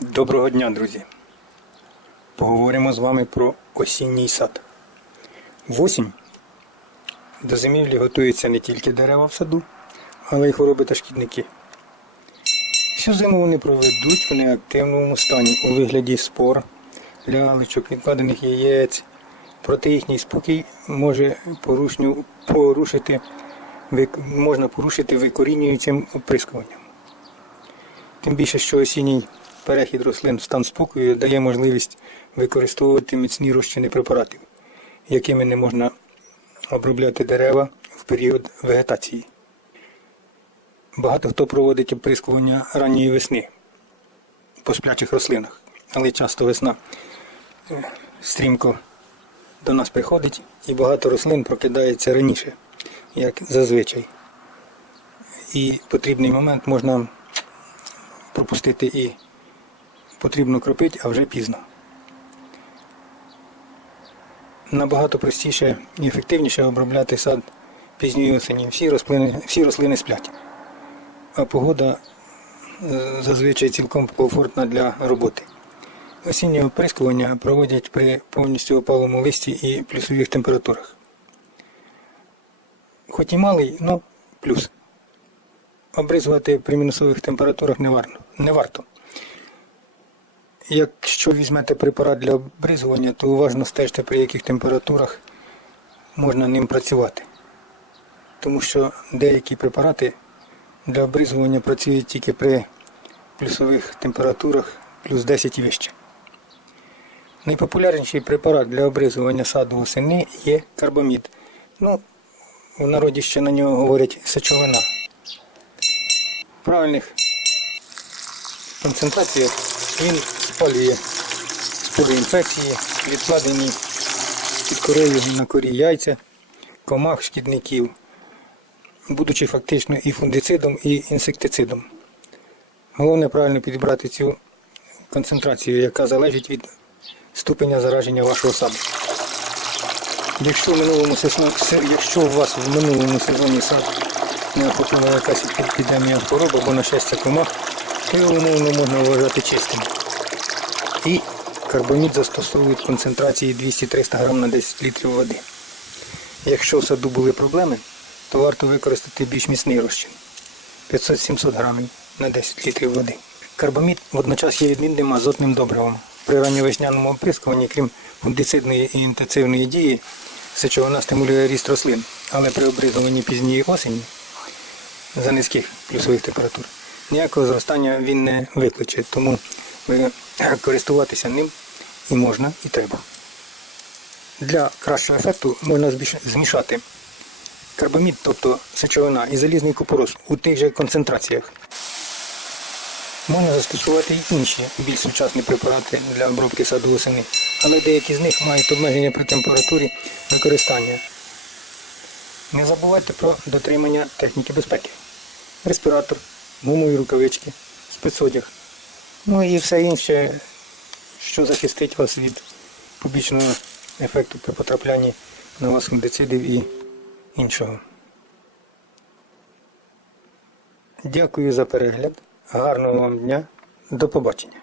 Доброго дня, друзі! Поговоримо з вами про осінній сад. В до зимівлі готуються не тільки дерева в саду, але й хвороби та шкідники. Всю зиму вони проведуть в неактивному стані у вигляді спор, лялечок, відкладених яєць. Проте їхній спокій може порушити, можна порушити викорінюючим оприскуванням. Тим більше, що осінній перехід рослин в стан спокою дає можливість використовувати міцні розчини препаратів, якими не можна обробляти дерева в період вегетації. Багато хто проводить оприскування ранньої весни по сплячих рослинах, але часто весна е, стрімко до нас приходить і багато рослин прокидається раніше, як зазвичай. І потрібний момент можна пропустити і потрібно кропити, а вже пізно. Набагато простіше і ефективніше обробляти сад пізньої осені. Всі рослини, всі рослини сплять. А погода е, зазвичай цілком комфортна для роботи. Осіннє оприскування проводять при повністю опалому листі і плюсових температурах. Хоч і малий, але плюс. Обризувати при мінусових температурах не варто. Якщо візьмете препарат для обризування, то уважно стежте, при яких температурах можна ним працювати. Тому що деякі препарати для обризування працюють тільки при плюсових температурах плюс 10 і вище. Найпопулярніший препарат для обризування саду восени є карбамід. Ну, в народі ще на нього говорять сечовина. В правильних концентраціях він спалює спори інфекції, відкладені під корею на корі яйця, комах, шкідників, будучи фактично і фунгицидом, і інсектицидом. Головне правильно підібрати цю концентрацію, яка залежить від ступеня зараження вашого саду. Якщо, минулому сезоні, якщо у вас в минулому сезоні сад не охопила якась епідемія хвороби або нашестя комах, то його умовно можна вважати чистим. І карбамід застосовують концентрації 200-300 грам на 10 літрів води. Якщо в саду були проблеми, то варто використати більш міцний розчин 500-700 грамів на 10 літрів води. Карбамід водночас є відмінним азотним добривом. При ранньовесняному оприскуванні, крім фунгицидної і інтенсивної дії, сечовина стимулює ріст рослин, але при обризуванні пізньої осені за низьких плюсових температур ніякого зростання він не викличе, тому користуватися ним і можна, і треба. Для кращого ефекту можна змішати карбамід, тобто сечовина і залізний купорос у тих же концентраціях. Можна застосувати й інші більш сучасні препарати для обробки саду восени, але деякі з них мають обмеження при температурі використання. Не забувайте про дотримання техніки безпеки. Респіратор, гумові рукавички, спецодяг. Ну і все інше, що захистить вас від побічного ефекту при потраплянні на вас фунгицидів і іншого. Дякую за перегляд. Гарного вам дня. До побачення.